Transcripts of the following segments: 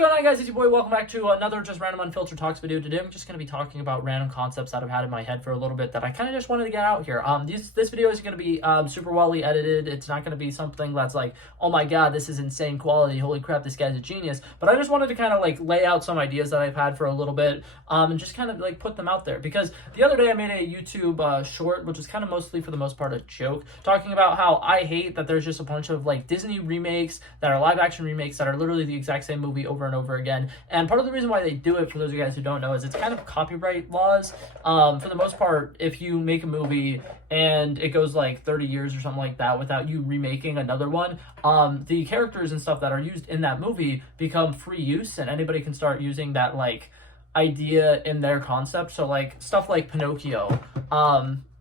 going on, guys? It's your boy. Welcome back to another just random unfiltered talks video. Today I'm just going to be talking about random concepts that I've had in my head for a little bit that I kind of just wanted to get out here. This video is going to be super wellly edited. It's not going to be something that's like, oh my god, this is insane quality, holy crap, this guy's a genius. But I just wanted to kind of like lay out some ideas that I've had for a little bit and just kind of like put them out there, because the other day I made a YouTube short, which was kind of mostly for the most part a joke, talking about how I hate that there's just a bunch of like Disney remakes that are live action remakes that are literally the exact same movie over and over again. And part of the reason why they do it, for those of you guys who don't know, is it's kind of copyright laws. For the most part, if you make a movie and it goes like 30 years or something like that without you remaking another one, the characters and stuff that are used in that movie become free use, and anybody can start using that like idea in their concept. So like stuff like Pinocchio.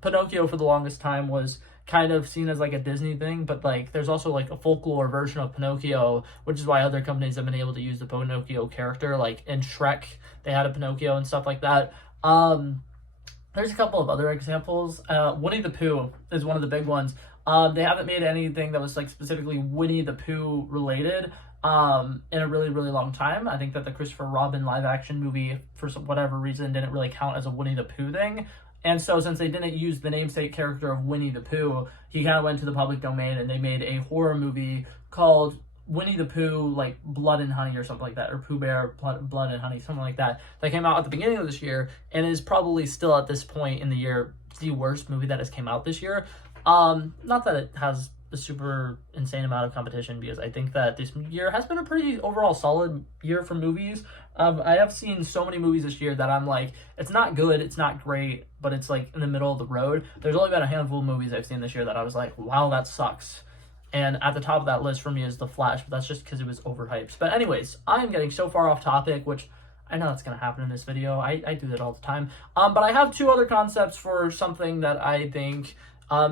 Pinocchio for the longest time was kind of seen as like a Disney thing, but like there's also like a folklore version of Pinocchio, which is why other companies have been able to use the Pinocchio character. Like in Shrek, they had a Pinocchio and stuff like that. There's a couple of other examples. Winnie the Pooh is one of the big ones. They haven't made anything that was like specifically Winnie the Pooh related in a really, really long time. I think that the Christopher Robin live action movie, for whatever reason, didn't really count as a Winnie the Pooh thing. And so since they didn't use the namesake character of Winnie the Pooh, he kind of went to the public domain, and they made a horror movie called Winnie the Pooh, like Blood and Honey or something like that, or Pooh Bear, Blood and Honey, something like that. That came out at the beginning of this year, and is probably still at this point in the year the worst movie that has came out this year. Not that it has a super insane amount of competition, because I think that this year has been a pretty overall solid year for movies. I have seen so many movies this year that I'm like, it's not good, it's not great, but it's like in the middle of the road. There's only been a handful of movies I've seen this year that I was like, wow, that sucks. And at the top of that list for me is The Flash, but that's just because it was overhyped. But anyways, I am getting so far off topic, which I know that's going to happen in this video. I do that all the time. But I have two other concepts for something that I think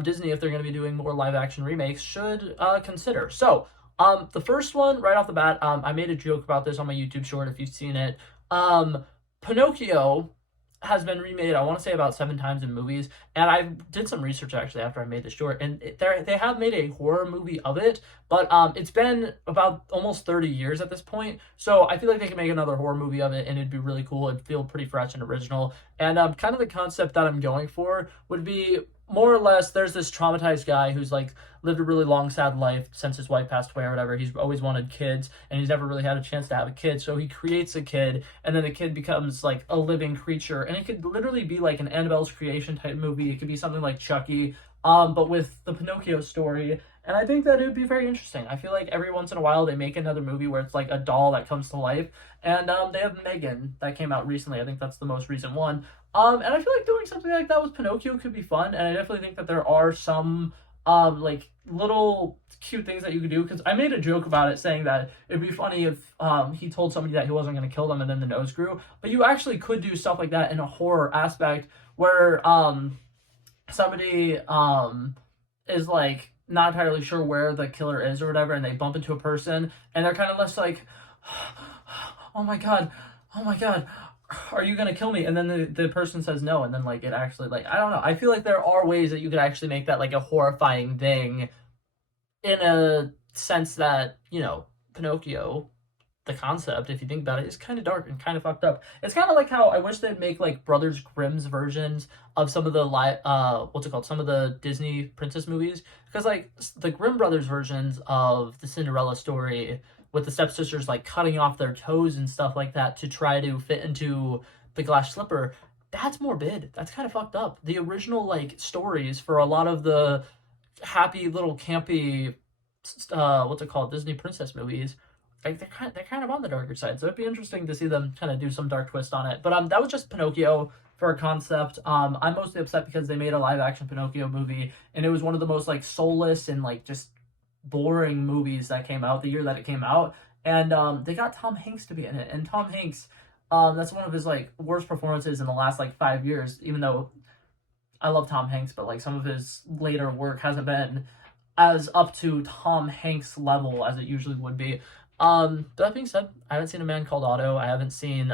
Disney, if they're going to be doing more live action remakes, should consider. So the first one, right off the bat, I made a joke about this on my YouTube short if you've seen it. Pinocchio has been remade, I want to say, about 7 times in movies, and I did some research actually after I made the short, and they have made a horror movie of it, but it's been about almost 30 years at this point, so I feel like they can make another horror movie of it, and it'd be really cool. It'd feel pretty fresh and original, and kind of the concept that I'm going for would be more or less, there's this traumatized guy who's like lived a really long, sad life since his wife passed away or whatever. He's always wanted kids, and he's never really had a chance to have a kid. So he creates a kid, and then the kid becomes like a living creature. And it could literally be like an Annabelle's Creation type movie. It could be something like Chucky, but with the Pinocchio story. And I think that it would be very interesting. I feel like every once in a while they make another movie where it's like a doll that comes to life. And they have Megan that came out recently. I think that's the most recent one. And I feel like doing something like that with Pinocchio could be fun. And I definitely think that there are some like little cute things that you could do. Because I made a joke about it, saying that it'd be funny if he told somebody that he wasn't going to kill them and then the nose grew. But you actually could do stuff like that in a horror aspect, where somebody is like not entirely sure where the killer is or whatever, and they bump into a person, and they're kind of less like, oh my god, are you gonna kill me? And then the person says no, and then like it actually, like, I don't know. I feel like there are ways that you could actually make that like a horrifying thing, in a sense that, you know, Pinocchio, the concept, if you think about it, is kind of dark and kind of fucked up. It's kind of like how I wish they'd make like Brothers Grimm's versions of some of the some of the Disney princess movies, because like the Grimm brothers versions of the Cinderella story, with the stepsisters like cutting off their toes and stuff like that to try to fit into the glass slipper, that's morbid. That's kind of fucked up. The original like stories for a lot of the happy little campy Disney princess movies, like they're kind of on the darker side. So it'd be interesting to see them kind of do some dark twist on it. But that was just Pinocchio for a concept. I'm mostly upset because they made a live action Pinocchio movie, and it was one of the most like soulless and like just boring movies that came out the year that it came out. And they got Tom Hanks to be in it, and Tom Hanks, that's one of his like worst performances in the last like 5 years, even though I love Tom Hanks, but like some of his later work hasn't been as up to Tom Hanks level as it usually would be. That being said, I haven't seen A Man Called Otto. I haven't seen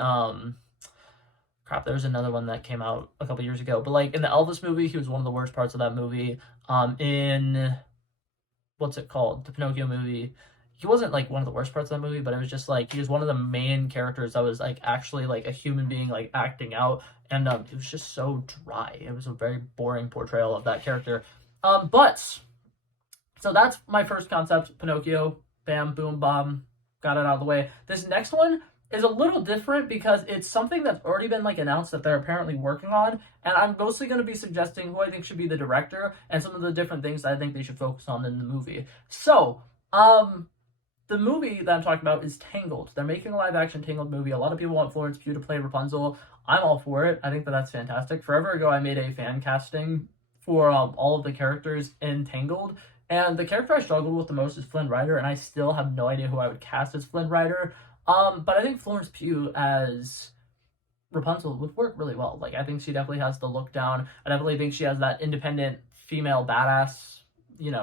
there's another one that came out a couple years ago, but like in the Elvis movie, he was one of the worst parts of that movie. In what's it called, the Pinocchio movie, he wasn't like one of the worst parts of the movie, but it was just like he was one of the main characters that was like actually like a human being like acting out, and it was just so dry. It was a very boring portrayal of that character. But so that's my first concept, Pinocchio. Bam, boom, bomb, got it out of the way. This next one is a little different because it's something that's already been like announced that they're apparently working on, and I'm mostly going to be suggesting who I think should be the director and some of the different things that I think they should focus on in the movie. So, the movie that I'm talking about is Tangled. They're making a live action Tangled movie. A lot of people want Florence Pugh to play Rapunzel. I'm all for it. I think that that's fantastic. Forever ago, I made a fan casting for all of the characters in Tangled, and the character I struggled with the most is Flynn Rider, and I still have no idea who I would cast as Flynn Rider. But I think Florence Pugh as Rapunzel would work really well. Like, I think she definitely has the look down. I definitely think she has that independent female badass,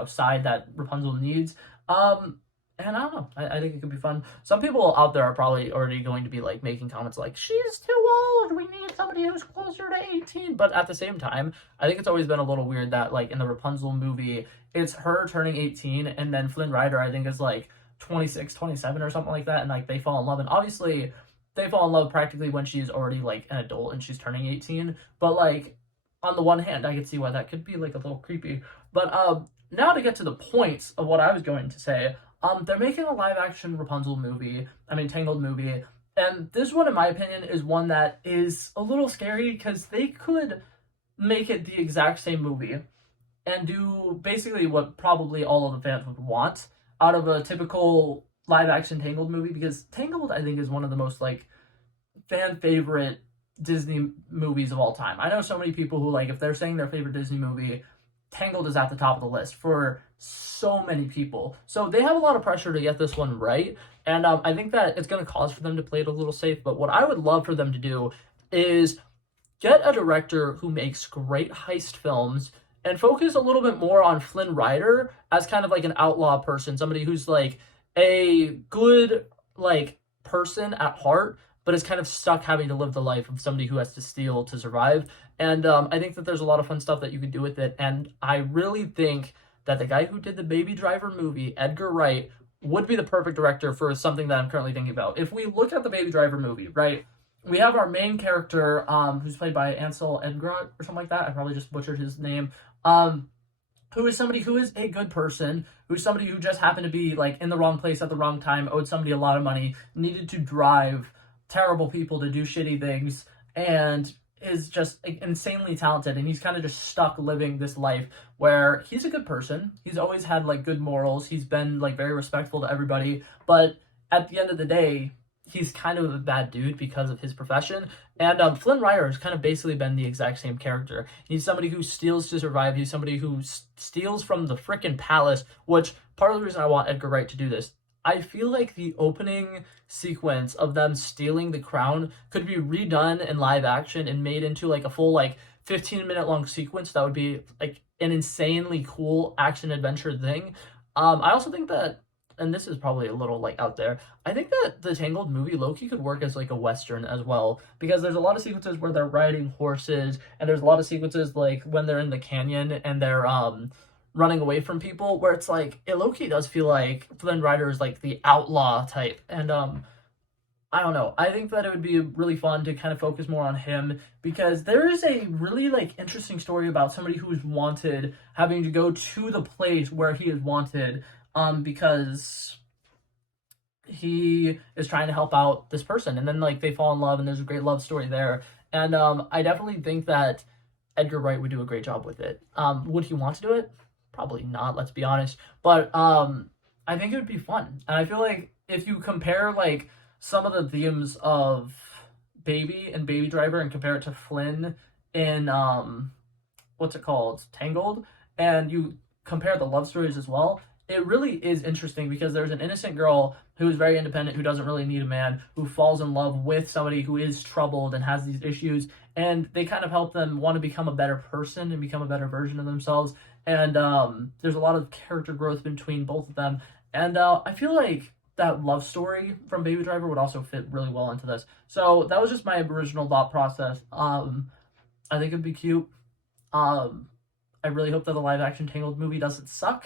side that Rapunzel needs. And I don't know. I think it could be fun. Some people out there are probably already going to be like making comments like, she's too old. We need somebody who's closer to 18. But at the same time, I think it's always been a little weird that like in the Rapunzel movie, it's her turning 18, and then Flynn Rider, I think, is like 26, 27 or something like that. And like they fall in love. And obviously, they fall in love practically when she's already like an adult and she's turning 18. But like on the one hand, I could see why that could be like a little creepy. But now to get to the points of what I was going to say. They're making a live action Rapunzel movie, Tangled movie, and this one, in my opinion, is one that is a little scary because they could make it the exact same movie and do basically what probably all of the fans would want out of a typical live action Tangled movie, because Tangled, I think, is one of the most like fan favorite Disney movies of all time. I know so many people who, like, if they're saying their favorite Disney movie, Tangled is at the top of the list for so many people. So they have a lot of pressure to get this one right. And I think that it's going to cause for them to play it a little safe. But what I would love for them to do is get a director who makes great heist films and focus a little bit more on Flynn Rider as kind of like an outlaw person, somebody who's like a good like person at heart, but is kind of stuck having to live the life of somebody who has to steal to survive. And I think that there's a lot of fun stuff that you could do with it. And I really think that the guy who did the Baby Driver movie, Edgar Wright, would be the perfect director for something that I'm currently thinking about. If we look at the Baby Driver movie, right, we have our main character, who's played by Ansel Elgort or something like that. I probably just butchered his name. Who is somebody who is a good person, who's somebody who just happened to be like in the wrong place at the wrong time, owed somebody a lot of money, needed to drive terrible people to do shitty things, and is just insanely talented, and he's kind of just stuck living this life where he's a good person. He's always had like good morals. He's been like very respectful to everybody, but at the end of the day, he's kind of a bad dude because of his profession. And Flynn Rider has kind of basically been the exact same character. He's somebody who steals to survive. He's somebody who steals from the frickin' palace, which part of the reason I want Edgar Wright to do this, I feel like the opening sequence of them stealing the crown could be redone in live action and made into like a full like 15-minute long sequence that would be like an insanely cool action adventure thing. I also think that, and this is probably a little like out there, I think that the Tangled movie low-key could work as like a Western as well, because there's a lot of sequences where they're riding horses, and there's a lot of sequences like when they're in the canyon and they're running away from people, where it's like it low-key does feel like Flynn Rider is like the outlaw type. And I don't know, I think that it would be really fun to kind of focus more on him, because there is a really like interesting story about somebody who's wanted having to go to the place where he is wanted, because he is trying to help out this person, and then like they fall in love, and there's a great love story there. And I definitely think that Edgar Wright would do a great job with it. Would he want to do it? Probably not, let's be honest. But I think it would be fun. And I feel like if you compare like some of the themes of Baby and Baby Driver and compare it to Flynn in what's it called? Tangled, and you compare the love stories as well, it really is interesting, because there's an innocent girl who is very independent, who doesn't really need a man, who falls in love with somebody who is troubled and has these issues, and they kind of help them want to become a better person and become a better version of themselves. And there's a lot of character growth between both of them. And I feel like that love story from Baby Driver would also fit really well into this. So that was just my original thought process. I think it'd be cute. I really hope that the live action Tangled movie doesn't suck,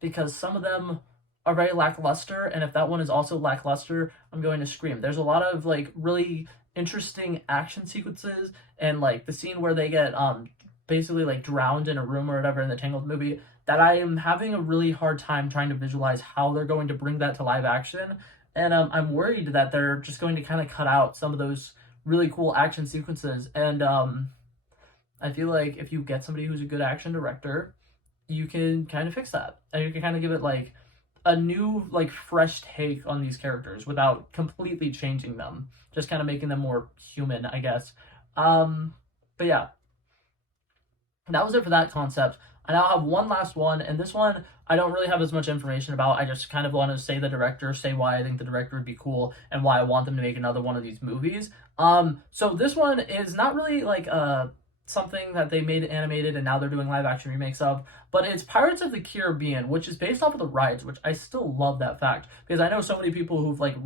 because some of them are very lackluster, and if that one is also lackluster, I'm going to scream. There's a lot of like really interesting action sequences, and like the scene where they get basically like drowned in a room or whatever in the Tangled movie, that I am having a really hard time trying to visualize how they're going to bring that to live action. And I'm worried that they're just going to kind of cut out some of those really cool action sequences. And I feel like if you get somebody who's a good action director, you can kind of fix that. And you can kind of give it like a new, like fresh take on these characters without completely changing them. Just kind of making them more human, I guess. But yeah, that was it for that concept. I now have one last one, and this one I don't really have as much information about. I just kind of want to say the director, say why I think the director would be cool, and why I want them to make another one of these movies. So this one is not really like something that they made animated and now they're doing live action remakes of, but it's Pirates of the Caribbean, which is based off of the rides, which I still love that fact because I know so many people who've like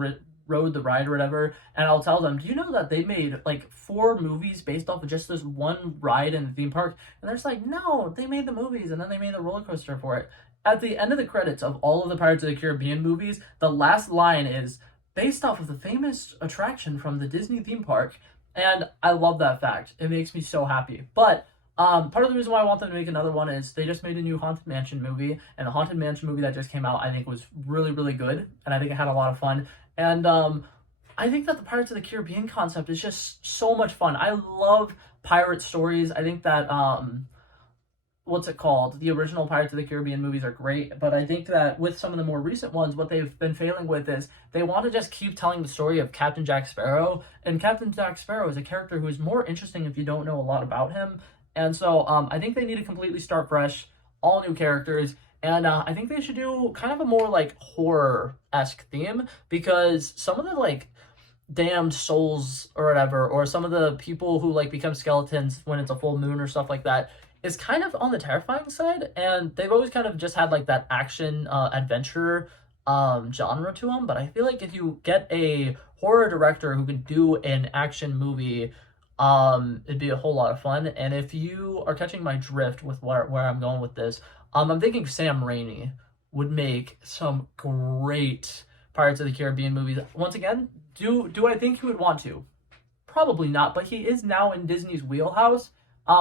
rode the ride or whatever, and I'll tell them, do you know that they made like 4 movies based off of just this one ride in the theme park? And they're just like, no, they made the movies and then they made the roller coaster for it. At the end of the credits of all of the Pirates of the Caribbean movies, the last line is based off of the famous attraction from the Disney theme park. And I love that fact. It makes me so happy. But part of the reason why I want them to make another one is they just made a new Haunted Mansion movie, and the Haunted Mansion movie that just came out I think was really, really good, and I think it had a lot of fun. And I think that the Pirates of the Caribbean concept is just so much fun. I love pirate stories. I think that what's it called? The original Pirates of the Caribbean movies are great, but I think that with some of the more recent ones, what they've been failing with is they want to just keep telling the story of Captain Jack Sparrow, and Captain Jack Sparrow is a character who is more interesting if you don't know a lot about him, and so I think they need to completely start fresh, all new characters, and I think they should do kind of a more like horror-esque theme, because some of the like damned souls or whatever, or some of the people who like become skeletons when it's a full moon or stuff like that, is kind of on the terrifying side, and they've always kind of just had like that action adventure genre to them. But I feel like if you get a horror director who can do an action movie, it'd be a whole lot of fun. And if you are catching my drift with where I'm going with this, I'm thinking Sam Raimi would make some great Pirates of the Caribbean movies. Once again, do I think he would want to? Probably not, but he is now in Disney's wheelhouse,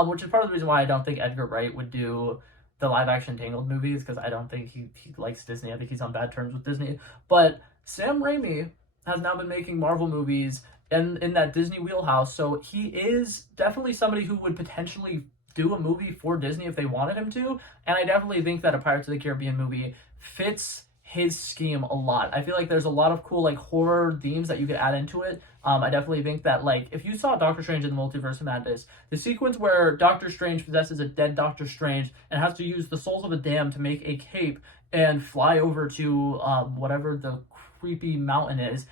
which is part of the reason why I don't think Edgar Wright would do the live-action Tangled movies, because I don't think he likes Disney. I think he's on bad terms with Disney. But Sam Raimi has now been making Marvel movies in that Disney wheelhouse, so he is definitely somebody who would potentially do a movie for Disney if they wanted him to, and I definitely think that a Pirates of the Caribbean movie fits his scheme a lot. I feel like there's a lot of cool like horror themes that you could add into it. I definitely think that like if you saw Doctor Strange in the Multiverse of Madness, the sequence where Doctor Strange possesses a dead Doctor Strange and has to use the souls of a dam to make a cape and fly over to whatever the creepy mountain is,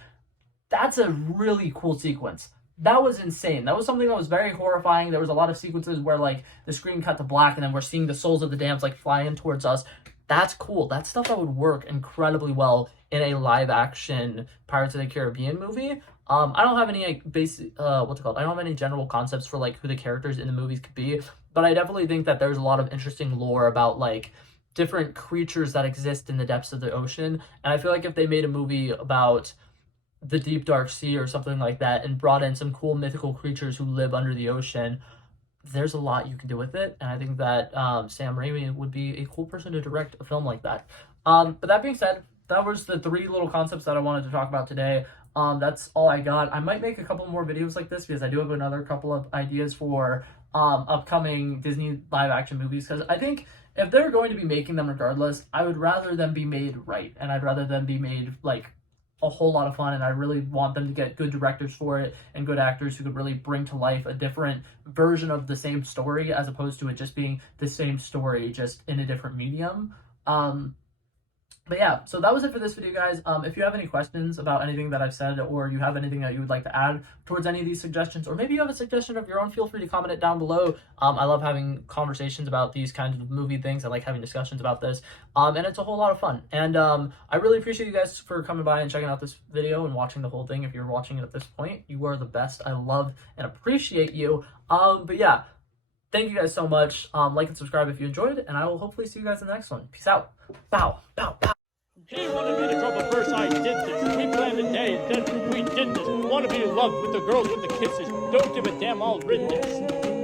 that's a really cool sequence. That was insane. That was something that was very horrifying. There was a lot of sequences where like the screen cut to black and then we're seeing the souls of the dams like fly in towards us. That's cool. That's stuff that would work incredibly well in a live action Pirates of the Caribbean movie. I don't have any like, basic what's it called? I don't have any general concepts for like who the characters in the movies could be, but I definitely think that there's a lot of interesting lore about like different creatures that exist in the depths of the ocean. And I feel like if they made a movie about the deep dark sea or something like that and brought in some cool mythical creatures who live under the ocean, there's a lot you can do with it, and I think that Sam Raimi would be a cool person to direct a film like that. But that being said, that was the 3 little concepts that I wanted to talk about today. That's all I got. I might make a couple more videos like this because I do have another couple of ideas for upcoming Disney live action movies, because I think if they're going to be making them regardless, I would rather them be made right, and I'd rather them be made like a whole lot of fun, and I really want them to get good directors for it and good actors who could really bring to life a different version of the same story as opposed to it just being the same story just in a different medium. But yeah, so that was it for this video, guys. If you have any questions about anything that I've said, or you have anything that you would like to add towards any of these suggestions, or maybe you have a suggestion of your own, feel free to comment it down below. I love having conversations about these kinds of movie things. I like having discussions about this, and it's a whole lot of fun. And I really appreciate you guys for coming by and checking out this video and watching the whole thing. If you're watching it at this point, you are the best. I love and appreciate you. But yeah, thank you guys so much. Like and subscribe if you enjoyed, and I will hopefully see you guys in the next one. Peace out. Bow, bow, bow. He wanted me to drop a verse, I did this. He planned the day, and then we did this. Wanna be loved with the girls with the kisses. Don't give a damn, I'll rid this.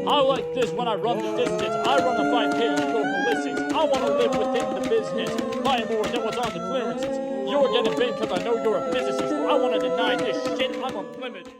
I like this when I run the distance. I run the 5K, you go ballistics. I wanna live within the business. Buy more than what's on the clearances. You're getting big cause I know you're a physicist. I wanna deny this shit, I'm unlimited.